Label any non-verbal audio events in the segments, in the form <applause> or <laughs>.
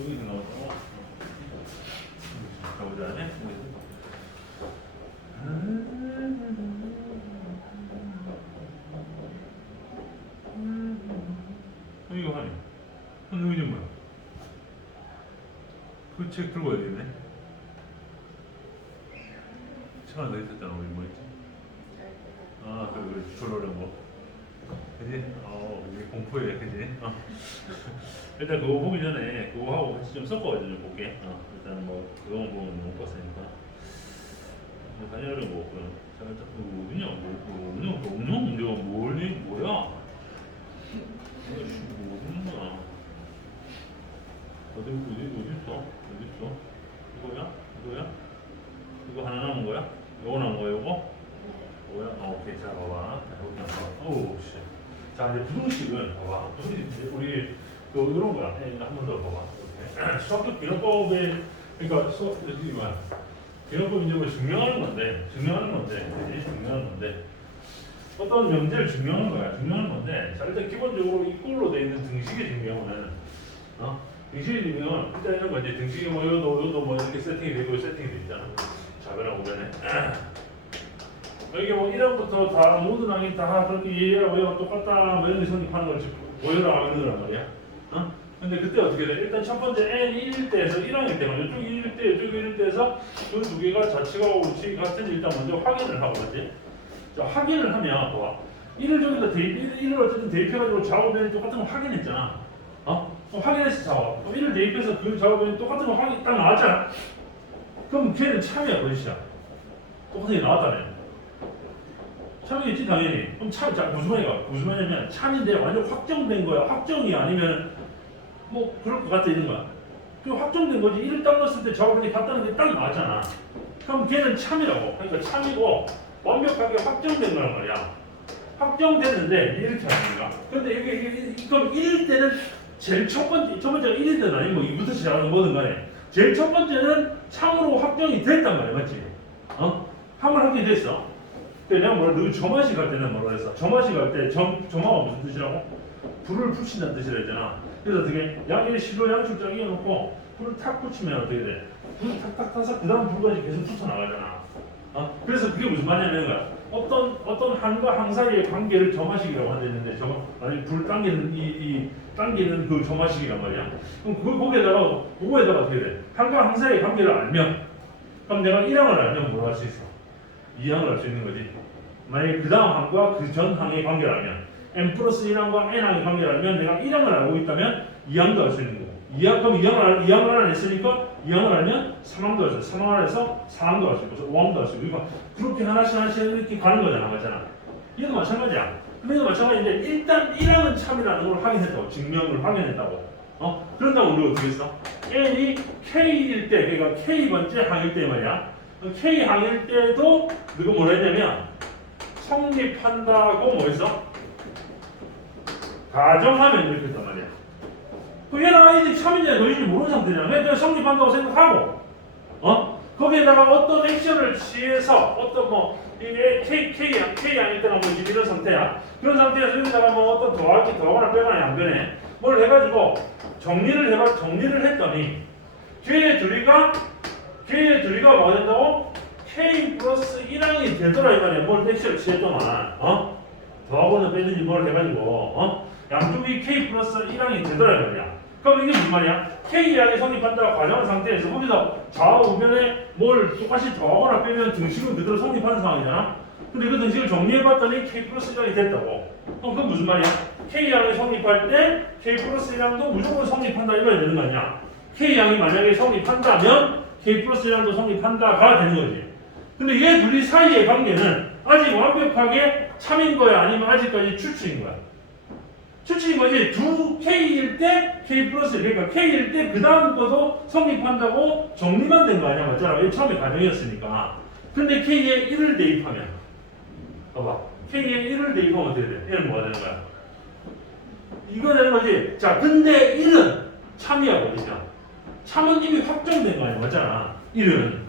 여기서 나오고 가보자 네 이거 하네. 이거 좀 뭐야 그책 들고 와야 되겠네. 책 하나 더 있었잖아 우리 뭐 있지? 아 그래 그래 졸로는 뭐 그지? 어 우리 공포해 그지? 어. <laughs> 일단 그거 보기 전에 그거 좀 섞어가지고 좀 볼게. 어, 일단 뭐 그거만 보면 못 봤으니까. 뭐 그럼 자 일단 그 어디냐 뭐그 없냐 내가 뭘리 뭐야? 아이씨 뭐 어딨나? 어디 어디 어디 있어? 어디 있어? 이거야? 이거야? 이거 하나 남은 거야? 요거 남은 거야 요거? 뭐야? 어, 오케이 자 봐봐. 자 여기 봐봐. 오우 씨. 자 이제 부등식은 봐봐. 부등식 우리 그 이런 거야. 한번 더 봐봐. 수학적 비례법에 그러니까 수학 뭐야? 이제 뭐 증명하는 건데 증명하는 건데 그지? 증명하는 건데 어떤 명제를 증명하는 거야. 증명하는 건데 자 일단 기본적으로 이꼴로 돼 있는 등식의 증명은 어? 등식의 증명은 일단 이런 거 이제 등식이 뭐 요도 요도 뭐 이렇게 세팅이 되고 세팅이 돼 있잖아. 좌변하고 우변에. 여기 뭐 1항부터 다 모든 항이 다 그렇게 얘랑 얘가 똑같다 뭐 이런 성립하는 걸 보여라 이러란 말이야. 어? 근데 그때 어떻게 돼? 일단 첫 번째 n 1일 때에서 1항일 때만 이쪽 1일 때 이쪽 1일 때에서 그 두 개가 자치가 우치 같은 일단 먼저 확인을 하고 그러지. 자 확인을 하면 봐봐. 1을 저기다 대입 1을 어쨌든 대입해가지고 작업변이 똑같은 거 확인했잖아. 어? 확인해서 작업. 그럼 1을 대입해서 그 작업변이 똑같은 거 확인 딱 나왔잖아. 그럼 걔는 참이야 거짓이야. 똑같은 게 나왔다며. 참이겠지 당연히. 그럼 참, 자 무슨 말이야? 무슨 말이냐면 참인데 완전 확정된 거야. 확정이 아니면 뭐 그럴 것 같아 있는 거야. 그 확정된 거지. 이를 딱 넣었을 때 작업이 같다는 게 딱 나왔잖아. 그럼 걔는 참이라고. 그러니까 참이고 완벽하게 확정된 거란 말이야. 확정됐는데 이렇게 하는 거야. 근데 이게, 이게 그럼 1일 때는 제일 첫 번째, 첫 번째가 1일 때는 아니고 뭐 2부터 시작하는 뭐든 간에 제일 첫 번째는 참으로 확정이 됐단 말이야. 맞지? 어? 함을 확정이 됐어. 근데 내가 뭐라 너 점화식 할 때는 뭐라 했어? 점화식 할때 점, 점화가 무슨 뜻이라고? 불을 붙인다는 뜻이라 했잖아. 그래서 어떻게 양의 실로 쫙 이어놓고 불을 탁 붙이면 어떻게 돼? 불을 탁탁 타서 그 다음 불까지 계속 붙어 나가잖아. 어? 그래서 그게 무슨 말이냐면. 어떤 어떤 한과 항 사이의 관계를 점화식이라고 한다는데 점 아니 불 당기는 이, 이 당기는 그 점화식이란 말이야. 그럼 그 거기에다가 그거에다가 어떻게 돼? 한과 항 사이의 관계를 알면 그럼 내가 1항을 알면 뭘 할 수 있어? 2항을 알수 있는 거지. 만약에 그 다음 항과 그 전 항의 관계를 알면 n 플러스 1항과 n 항의 관계를 알면 내가 1항을 알고 있다면 2항도 알 수 있는 거고 2항 그럼 2항을 알, 2항을 알았으니까 2항을 알면 3항도 알수 있고 3항을 해서 4항도 알수 있고 5항도 알수 있고 그러니까 그렇게 하나씩 하나씩 이렇게 가는 거잖아 맞잖아 얘도 마찬가지야 그래도 마찬가지인데 일단 1항은 참이라는 걸 확인했다고 증명을 확인했다고 어? 그런다고 우리가 어떻게 했어? n이 k일 때 그러니까 k번째 항일 때 말이야 k 항일 때도 누가 뭐라 했냐면 성립한다고 뭐 했어? 가정하면 이렇게 했단 말이야. 그 얘는 아이들이 참인지 노인지 모르는 상태잖아. 그냥 성립한다고 생각하고, 어? 거기에다가 어떤 액션을 취해서 어떤 뭐 이게 K K 양 K 양일 때가 뭐 이런 상태야. 그런 상태에서 여기다가 뭐 어떤 더하기 더하거나 빼거나 양변에 뭘 해가지고 정리를 해가 정리를 했더니 걔 둘이가 걔 둘이가 뭐가 된다고? K 플러스 1항이 되더라 이 말이야. 뭘 액션을 취했더만, 어? 더하거나 빼든지 뭘 해가지고, 어? 양쪽이 K 플러스 1항이 되더라 이 말이야. 그럼 이게 무슨 말이야? K양이 성립한다고 가정한 상태에서 거기서 좌우변에 뭘 똑같이 더하거나 빼면 등식은 그대로 성립하는 상황이잖아. 근데 그 등식을 정리해봤더니 K 플러스 1항이 됐다고. 그럼 그건 무슨 말이야? K양이 성립할 때 K 플러스 1항도 무조건 성립한다 이거야 되는 거 아니야? K양이 만약에 성립한다면 K 플러스 1항도 성립한다가 되는 거지. 근데 얘 둘이 사이의 관계는 아직 완벽하게 참인 거야 아니면 아직까지 추측인 거야? 추측인 거지? 두 K일 때 K 플러스 그러니까 K일 때 그 다음 거도 성립한다고 정리만 된 거 아니야? 맞잖아 왜 처음에 가정이었으니까. 근데 K에 1을 대입하면 봐봐. K에 1을 대입하면 어떻게 돼? 얘는 뭐가 되는 거야? 이거 되는 거지? 자 근데 1은 참이야 어디냐 참은 이미 확정된 거 아니야? 맞잖아. 1은.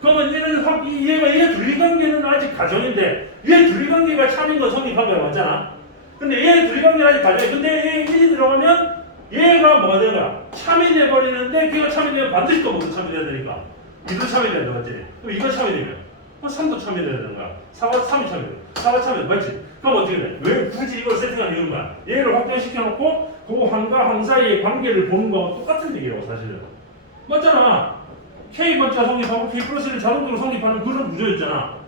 그러면 얘는 확, 이- 얘가 얘 둘이 관계는 아직 가정인데 얘 둘이 관계가 참인 건 성립한 거야? 맞잖아 근데 얘 둘이 관계는 아직 가정이 근데 얘 1이 들어가면 얘가 뭐가 되는 거야 참여돼 버리는데 걔가 참여되면 반드시 또 뭐도 참여돼야 되니까? 이도 참여돼야 돼 맞지? 그럼 이거 참여되면? 그럼 3도 참여돼야 되는 거야 4가 3이 참여돼. 4가 참여돼 맞지? 그럼 어떻게 돼? 왜 굳이 이걸 세팅한 이유는 뭐야? 얘를 확대시켜 놓고 그 항과 항 사이의 관계를 보는 거하고 똑같은 얘기예요 사실은. 맞잖아. K 번째가 성립하고 K 플러스를 자동적으로 성립하는 그런 구조였잖아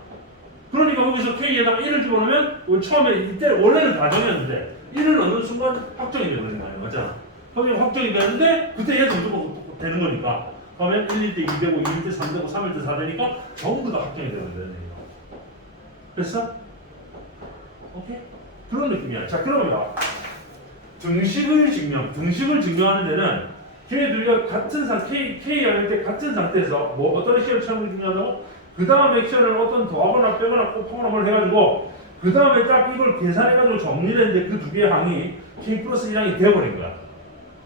그러니까 거기서 K에다가 1을 집어넣으면 처음에 이때 원래는 가정이었는데 1을 넣는 순간 확정이 되는 거예요. 맞잖아? 그러면 확정이 되는데 그때 얘도 무조건 되는 거니까. 그러면 1, 2대 2 되고 2, 1대 3 되고 3, 1대 4 되니까 전부 다 확정이 되는 거예요. 됐어? 오케이? 그런 느낌이야. 자 그러면 등식을 증명 등식을 증명하는 데는 걔들이 같은 상 K, K 할때 같은 상태에서 뭐 어떤 액션을 처음 중요하다고 그 다음 액션을 어떤 더하거나 빼거나 곱하거나 뭘 해가지고 그 다음에 딱 이걸 계산해가지고 정리를 했는데 그 두 개의 항이 K 플러스 1항이 되어버린 거야.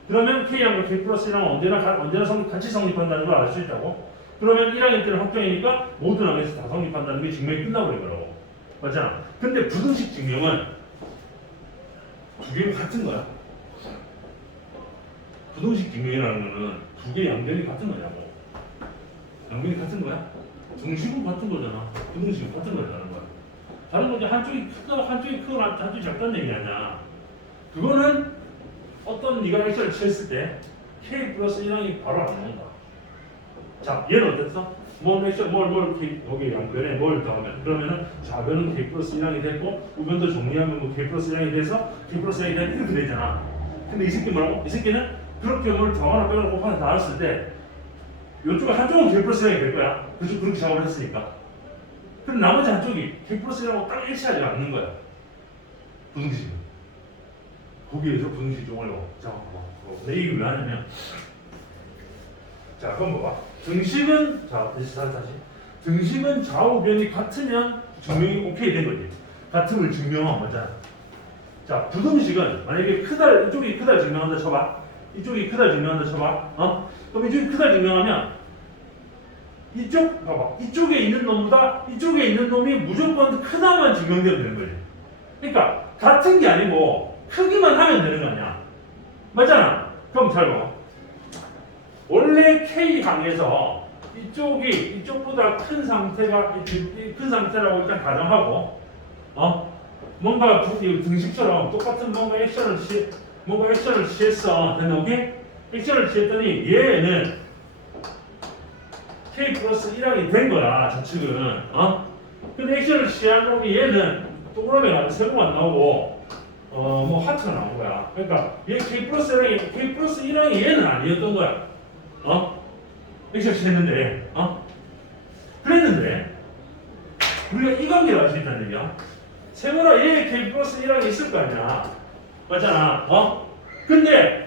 그러면 K항과 K 플러스 1항은 언제나, 가- 언제나 성, 같이 성립한다는 걸 알 수 있다고. 그러면 1항일 때는 확정이니까 모든 항에서 다 성립한다는 게 증명이 끝나버린 거라고. 맞잖아. 근데 부등식 증명은 두 개가 같은 거야. 부등식 증명이라는 거는 두 개의 양변이 같은 거냐고. 양변이 같은 거야? 등식은 같은 거잖아. 부등식은 같은 거라는 거야. 다른 건 이제 한쪽이 크다, 한쪽이 크고 한쪽이 작다는 얘기 아니야. 그거는 어떤 네가 액션을 취했을 때 K 플러스 1항이 바로 안 나온다. 자, 얘는 어땠어? 뭘 액션, 뭘, 뭘, 여기 양변에 뭘 더하면 그러면은 좌변은 K 플러스 1항이 되고 우변도 정리하면 뭐 K 플러스 1항이 돼서 K 플러스 1항이 되는 이렇게 되잖아. 근데 이 새끼 뭐라고? 이 새끼는 그렇게 뭘 더하나 빼거나 곱하나 다 했을 때 이쪽 한쪽은 K 플러스 1항이 될 거야. 그래서 그렇게 작업을 했으니까. 그럼 나머지 한쪽이 K 플러스 1항하고 딱 일치하지 않는 거야. 부등식. 거기에서 어려워. 자, 봐봐. 내 얘기 왜 하냐면 자, 그럼 봐봐. 등식은 자, 다시 다시 다시. 등식은 좌우변이 같으면 증명이 오케이 된 거지. 같음을 증명한 거잖아. 자, 부등식은 만약에 크다 이쪽이 크다 증명한다 쳐봐. 이쪽이 크다 증명한다 쳐봐. 어? 그럼 이쪽이 크다 증명하면 이쪽 봐봐. 이쪽에 있는 놈보다 이쪽에 있는 놈이 무조건 크다만 증명되면 되는 거지. 그러니까 같은 게 아니고 크기만 하면 되는 거 아니야. 맞잖아. 그럼 잘 봐. 원래 K 항에서 이쪽이 이쪽보다 큰 상태가 큰 상태라고 일단 가정하고 어 뭔가 등식처럼 똑같은 뭔가 액션을 취 뭔가 액션을 취했어 됐나 오케이 액션을 취했더니 얘는 K 플러스 1항이 된 거야 좌측은 어 근데 액션을 취한 놈이 얘는 동그라미가 세모가 안 나오고 어 뭐 하트가 나온 거야 그러니까 얘 K 플러스 1항이 K 플러스 1항이 얘는 아니었던 거야 어? 액션 했는데, 어? 그랬는데, 우리가 이 관계를 알 수 있다는 얘기야. 세모라 얘 K 플러스 1항이 있을 거 아니야. 맞잖아, 어? 근데,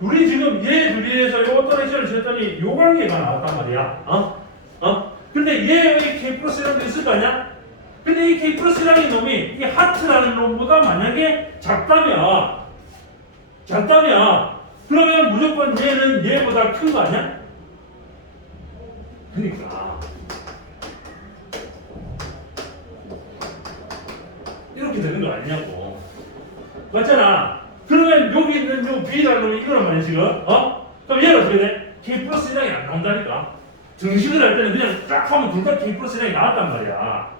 우리 지금 얘 둘이에서 요 어떤 액션을 취했더니 요 관계가 나왔단 말이야. 어? 어? 근데 얘의 K 플러스 1항도 있을 거 아니야? 근데 이 K 플러스 1항의 놈이 이 하트라는 놈보다 만약에 작다면, 작다면, 그러면 무조건 얘는 얘보다 큰 거 아니야? 그러니까 이렇게 되는 거 아니냐고 맞잖아 여기 있는 요 B라는 이거란 말이야 지금 어? 그럼 얘는 어떻게 돼? K 플러스 1항이 안 나온다니까 정식을 할 때는 그냥 딱 하면 둘 다 K 플러스 1항이 나왔단 말이야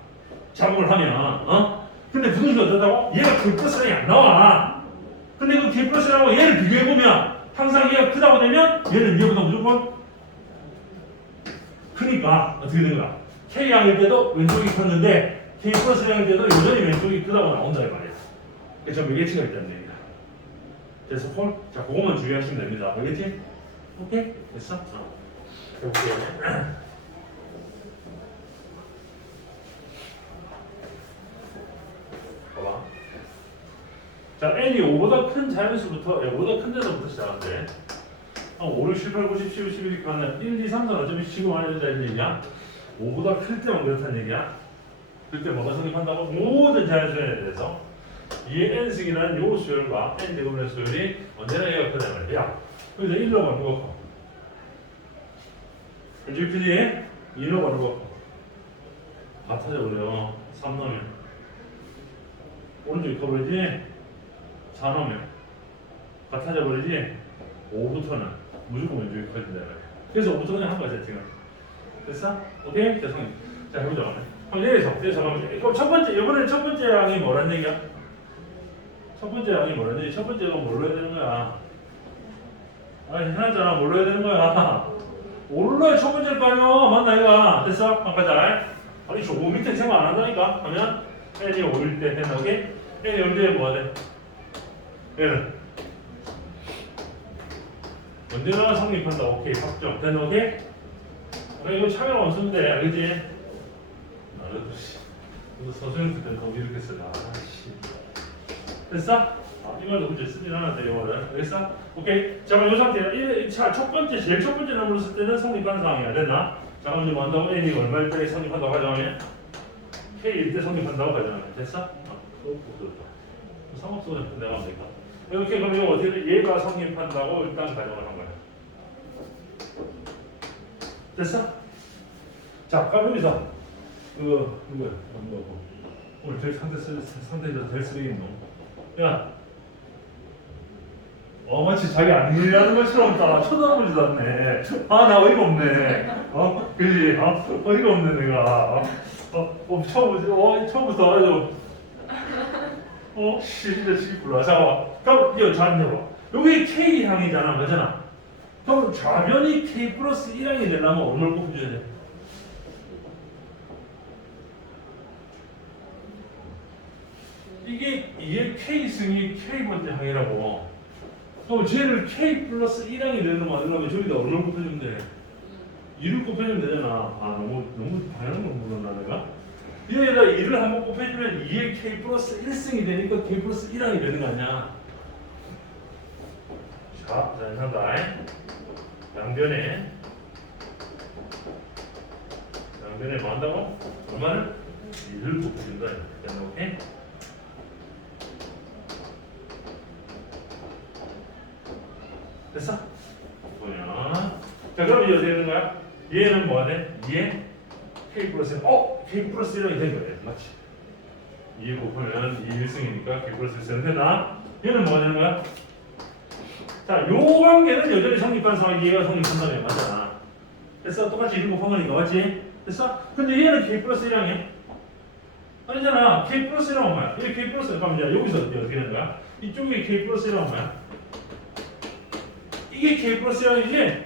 작업을 하면 어? 근데 부등식 어떻다고? 얘가 K 플러스 1항이 안 나와 근데 그 K 플러스 1항하고 얘를 비교해보면 항상 얘가 크다고 되면 얘는 얘보다 무조건 크니까 어떻게 되는 거야? K 양일 때도 왼쪽이 컸는데 K 플러스 양일 때도 여전히 왼쪽이 크다고 나온다 이 말이야. 그래서 몇 개치가 있다는 다. 그래서 폴, 자 그것만 주의하시면 됩니다. 알겠지? 오케이? 됐어? 어. 해볼게요. 봐봐. 자, n이 5보다 큰 자연수부터, 야, 5보다 큰 데서부터 시작하는데, 아, 5, 6, 7, 8, 9, 10, 11, 12, 1, 1, 2, 3, 4 어차피 지금 되는 얘기야? 5보다 클 때만 그렇다는 얘기야? 그때 뭐가 성립한다고? 모든 자연수에 대해서 이 n승이라는 요 수열과 n 제곱의 수열이 언제나 크다 말이야. 그래서 1로가 누가 커? GPD 2로가 누가 커? 다 찾아버려. 3 넣으면 오른쪽이 커버리지? 4 넣으면 다 찾아버리지? 5부터는 무조건 왼쪽이 커진다. 그래서 5부터 그냥 한 거야 세팅을. 됐어? 오케이? 죄송해요. 자 해보자. 그럼 여기서 여기서 잠깐만. 그럼 첫 번째 이번에 첫 번째 양이 뭐란 얘기야? 첫 번째 양이 얘기? 첫 번째가 뭘로 해야 되는 거야? 아니 해놨잖아 뭘로 해야 되는 거야? 올라야 첫거 아니야 맞나 이거 됐어? 아, 가자 아니 조금 밑에 생각 안 한다니까 하면 n이 5일 때 했나 오케이? n이 언제 뭐가 돼? 얘는 언제나 성립한다 오케이 확정 됐나 오케이? 아, 이거 차별 없는데 알겠지? 나도 씨 이거 선생님 그때 더 이렇게 쓰라 아씨 됐어? 아, 이 말도 문제 쓰진 않았대 영어를. 알겠어? 오케이. 자 그럼 이 상태 자첫 번째 제일 첫 번째 넘을 쓸 때는 성립한 상황이야. 됐나? 자 그럼 이제 뭐 한다고? N이 얼마일 때 성립한다고 가정하면 k일 때 성립한다고 가정하면 됐어? 아 그거 그렇다. 상업소는 내가 하면 되니까? 이렇게 그럼 이거 어떻게 돼? 얘가 성립한다고 일단 가정을 한 거야. 됐어? 자 그럼 여기서 그 누구야? 누구고 오늘 제일 상태 쓰 상태에서 제일 쓰레기 있는 놈 야. 어, 마치 자기 안 밀려는 것처럼 다 쳐다보지도 않네. 아, 나 어이가 없네. 어, 그지? 어, 어이가 없네, 내가. 어, 어, 어 처음부터, 어, 처음부터 아주. 어, 씨, 진짜 씨불라. 잠깐만. 그럼, 이거 잘 해봐. 여기 K항이잖아, 맞잖아? 그럼 좌변이 K 플러스 1항이 되려면 얼마를 곱해줘야 돼? 이게, 이게 K승이 K번째 항이라고. 그럼 쟤를 K 플러스 1항이 되는 거 만들려면 저기다 얼마를 곱해주면 돼? 2를 곱해주면 되잖아. 아, 너무, 너무 당연한 걸 물었나, 내가? 얘에다 2를 한번 곱해주면 2의 K 플러스 1승이 되니까 K 플러스 1항이 되는 거 아니야? 자, 자, 한다. 양변에 양변에 뭐 한다고? 얼마를? 2를 곱해준다. 이렇게 오케이? 됐어? 보면 자 그럼 이제 어떻게 되는 거야? 얘는 돼? 2에 K 플러스 어? K 플러스 1이 된 거야 맞지? 2에 곱하면 2 1승이니까 K 플러스 1승 되나? 얘는 뭐가 되는 거야? 자, 요 관계는 여전히 성립한 상황이 얘가 성립한다면 맞잖아 됐어? 똑같이 1 곱한 거니까 맞지? 됐어? 근데 얘는 K 플러스 1이야 아니잖아 K 플러스 1하면 뭐야? 얘 K 플러스 1 그럼 이제 여기서 어떻게 되는 거야? 이쪽에 K 플러스 1하면 뭐야? 이게 K 플러스 1이지?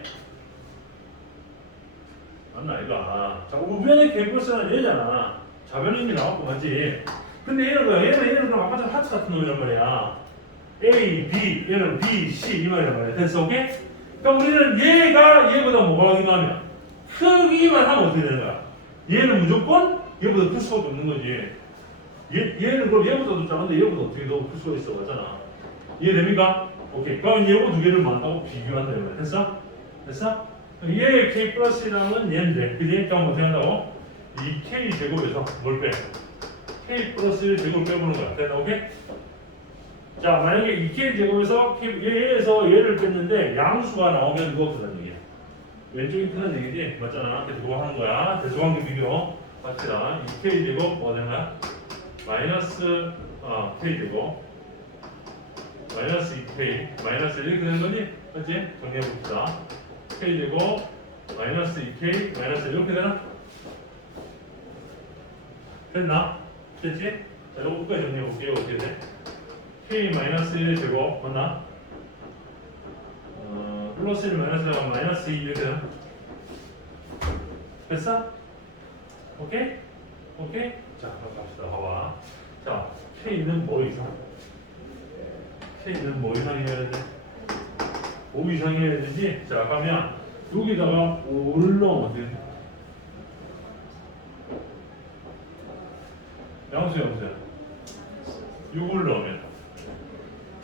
맞나 이거 자 우변의 K 플러스 1은 얘잖아 좌변은 이미 나왔고 맞지? 근데 얘는 뭐야? 얘는 얘는 그럼 아까 전 하트 같은 놈이란 말이야 A, B, 얘는 B, C 이 말이란 말이야 됐어 오케이? 그러니까 우리는 얘가 얘보다 뭐가 크냐면 크기만 하면 어떻게 되는 거야? 얘는 무조건 얘보다 클 수밖에 없는 거지 얘, 얘는 그럼 얘보다도 작은데 얘보다 어떻게 더 클 수가 있어 맞잖아 이해됩니까? 오케이. 그럼 얘거 두 개를 만나고 비교한다 이거야. 됐어? 됐어? 얘 k 플러스랑은 얘인데, 그지? 그럼 어떻게 한다고? 이 k 제곱에서 뭘 빼? k 플러스 1 제곱 빼보는 거야. 됐나? 오케이? 자, 만약에 이 k 제곱에서 얘에서 얘를 뺐는데 양수가 나오면 그거 없다는 얘기야. 왼쪽이 크는 얘기지? 맞잖아. 그래서 그거 하는 거야. 대소관계 비교. 맞지라. 이 k 제곱 뭐가 되는 거야? 마이너스 어, k 제곱 마이너스 2k 마이너스 1 이렇게 되는 거지? 그렇지? 정리해 봅시다 k 되고 마이너스 2k 마이너스 1 이렇게 되나? 됐나? 됐지? 자 이거 끝까지 정리해 볼게요 어떻게 돼? k 마이너스 1의 제곱 맞나? 어, 플러스 1 마이너스 1 마이너스 2 이렇게 되나? 됐어? 오케이? 오케이? 자 그럼 갑시다 봐봐 자 k는 뭐 이상? K는 뭐 이상이어야 돼? 5 이상이어야 되지? 자, 그러면 여기다가 5를 넣으면 어떻게 돼? 양수 양수야. 6을 넣으면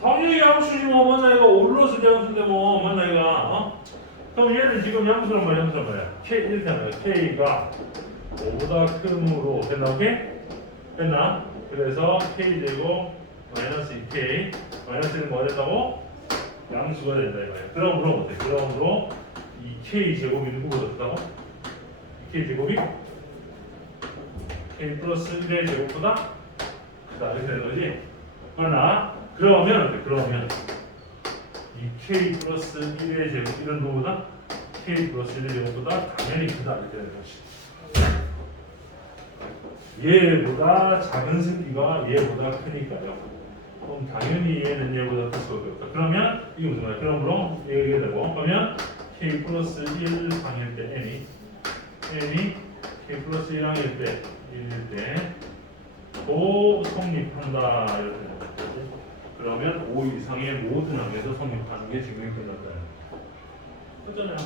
당연히 양수지 뭐 맞나 5를 넣어서 양수인데 뭐 맞나 이거 어? 그럼 얘는 지금 양수란 말이야 양수란 말이야 K 이렇게 K가 5보다 크므로 됐나 오케이? 됐나? 그래서 K 되고 마이너스 2K 마이너스는 뭐가 된다고? 양수가 된다 이거야. 그럼 그럼 어때? 그럼으로 2K 제곱이 누구보다 크다고? 2K 제곱이 K 플러스 1의 제곱보다 크다 이렇게 되는 거지? 하나 그러면 어때? 그러면 2k 플러스 1의 제곱 이런 거보다 k 플러스 1의 제곱보다 당연히 크다 이렇게 되는 것이. 얘보다 작은 새끼가 얘보다 크니까요. 그럼 당연히 얘는 얘보다 클 수 밖에 없다. 그러면 이게 무슨 말이야? 그러므로 얘기가 되고 그러면 k 플러스 1 항일 때 n이 n이 k 플러스 1항일 때 1일 때도 성립한다 이렇게 되는 거지. 그러면 5 이상의 모든 항에서 성립하는 게 증명이 끝났다. 됐잖아요.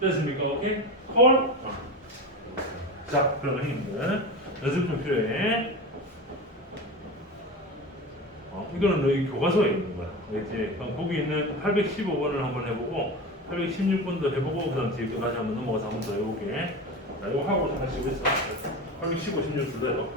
됐습니까? 오케이? 콜? 어. 자, 그러면 형님들 연습 좀 필요해. 어, 이거는 너희 교과서에 있는 거야. 알겠지? 그럼 거기 있는 815번을 한번 해보고 816번도 해보고 그 다음 뒤에 끝까지 한번 넘어가서 한번 더 해볼게. 자, 이거 하고 하나씩 했어. 815, 16 둘다 해봐.